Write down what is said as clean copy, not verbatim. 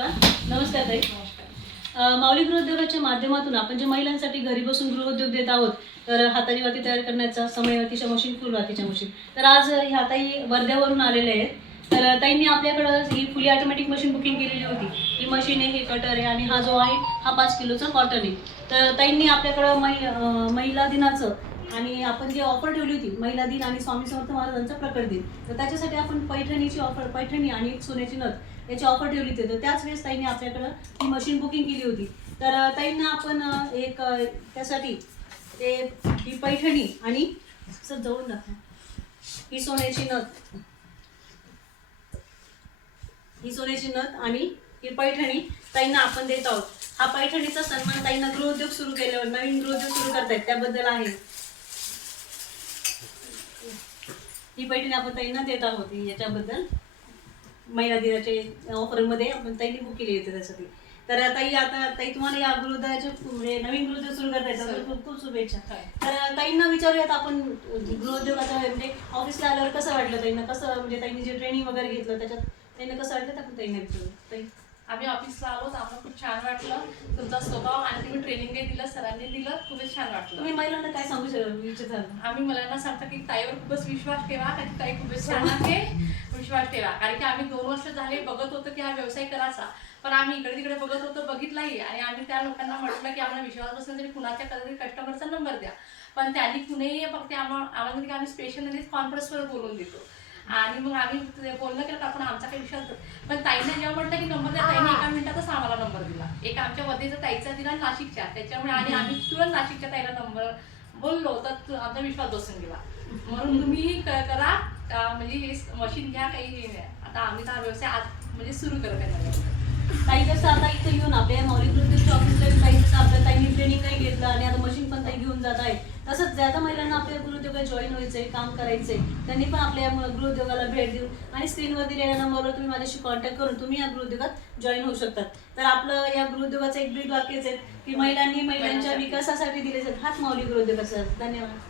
नमस्कार ताई. माऊली गृहोद्योगाच्या माध्यमातून आपण जे महिलांसाठी घरी बसून गृहोद्योग देत आहोत, तर हाताने वाती तयार करण्याचा, समयवातीच्या मशीन, फुलवातीच्या मशीन. तर आज ह्या ताई वर्ध्यावरून आलेल्या आहेत. तर ताईंनी आपल्याकडं ही फुली ऑटोमॅटिक मशीन बुकिंग केलेली होती. ही मशीन आहे, हे कटर आहे आणि हा जो आहे हा 5 किलोचा कॉटन आहे. तर ताईंनी आपल्याकडं महिला दिनाचं आणि आपण जी ऑफर ठेवली होती, महिला दिन आणि स्वामी समर्थ महाराजांचा प्रकट दिन, तर त्याच्यासाठी आपण पैठणीची ऑफर, पैठणी आणि सोन्याची नथ याची ऑफर ठेवली होती. तर त्याच वेळेस ताईंनी आपल्याकडं ही मशीन बुकिंग केली होती. तर ताईंना आपण एक त्यासाठी ते ही पैठणी आणि जवळून दाखवा, ही सोन्याची नथ, ही सोन्याची नथ आणि ही पैठणी ताईंना आपण देत आहोत. हा पैठणीचा सन्मान ताईंना गृहोद्योग सुरू केल्यावर, नवीन गृहोद्योग सुरू करतायत त्याबद्दल आहे. ही पैठणी आपण ताईंना देत आहोत. याच्याबद्दल महिला दिनाच्या ऑफरमध्ये आपण ताईंनी बुक केली होती त्यासाठी. तर ताई, आता ताई तुम्हाला या गृहोद्योगाचे म्हणजे नवीन गृहोद्योग सुरू करतायत, खूप खूप शुभेच्छा. तर ताईंना विचारूयात आपण, गृहोद्योगाचा म्हणजे ऑफिसला आल्यावर कसं वाटलं ताईंना, कसं म्हणजे ताईंनी जे ट्रेनिंग वगैरे घेतलं त्याच्यात ताईंना कसं वाटलं, आपण ताईंना विचारू. ताई, आम्ही ऑफिसला आलो तर आम्हाला खूप छान वाटलं. तुमचा स्वभाव आणि तुम्ही ट्रेनिंग दिलं, सरांनी दिलं, खूपच छान वाटलं. तुम्ही महिलांना काय सांगू इच्छिता? आम्ही मुलांना सांगतो की ताईवर खूपच विश्वास ठेवा, कारण ताई खूपच छान आहे. विश्वास ठेवा, कारण की आम्ही 2 वर्ष झाले बघत होतो की हा व्यवसाय करायचा, पण आम्ही इकडे तिकडे बघत होतो, बघितलाही आणि आम्ही त्या लोकांना म्हटलं की आम्हाला विश्वास बसला तरी कुणाच्या कधी कस्टमरचा नंबर द्या, पण त्यांनी कुणीही फक्त आम्हाला म्हणजे आम्ही स्पेशल कॉन्फरन्सवर बोलून देतो. आणि मग आम्ही बोलणं केलं की आपण आमचा काही विश्वास, पण ताईने जेव्हा म्हटलं की नंबर द्या, ताईने एका मिनिटातच आम्हाला नंबर दिला. एक आमच्या वतीचा ताईचा दिला, नाशिकच्या, त्याच्यामुळे आणि आम्ही तुरंत नाशिकच्या ताईला नंबर बोललो तर आमचा विश्वास बसून गेला. म्हणून तुम्ही करा, म्हणजे हे मशीन घ्या, काही आता आम्ही हा व्यवसाय आज म्हणजे सुरू करत आहे. ताई कसं आता इथं येऊन आपल्या माऊली गृहोद्योगच्या ऑफिसला ताई कसं आपल्या ताईंनी ट्रेनिंग काही घेतलं आणि आता मशीन पण ताई घेऊन जात आहे. तसंच ज्या महिलांना आपल्या गृहोद्योगात जॉईन व्हायचंय, काम करायचंय, त्यांनी पण आपल्या गृहोद्योगाला भेट देऊन आणि स्क्रीनवर दिलेल्या नंबरवर तुम्ही माझ्याशी कॉन्टॅक्ट करून तुम्ही या गृहोद्योगात जॉईन होऊ शकतात. तर आपलं या गृहोद्योगाचं एक ब्रीद वाक्यच आहे की महिलांनी महिलांच्या विकासासाठी दिले जातात, हाच माऊली गृहोद्योगाचा. धन्यवाद.